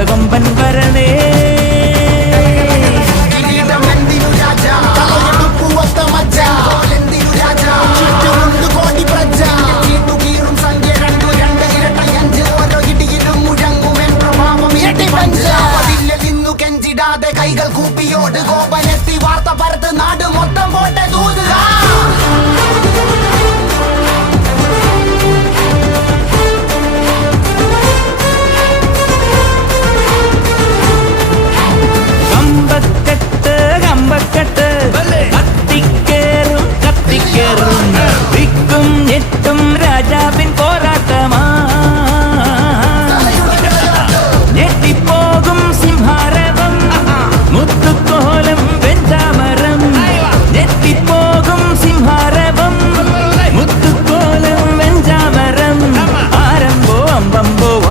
കുതിരകൊമ്പൻ വരണേ. കൈകൾ കൂപ്പിയോട് കോപനെത്തി വാർത്ത പരത്ത് നാട് മൊത്തം പോട്ടെ ദൂത്.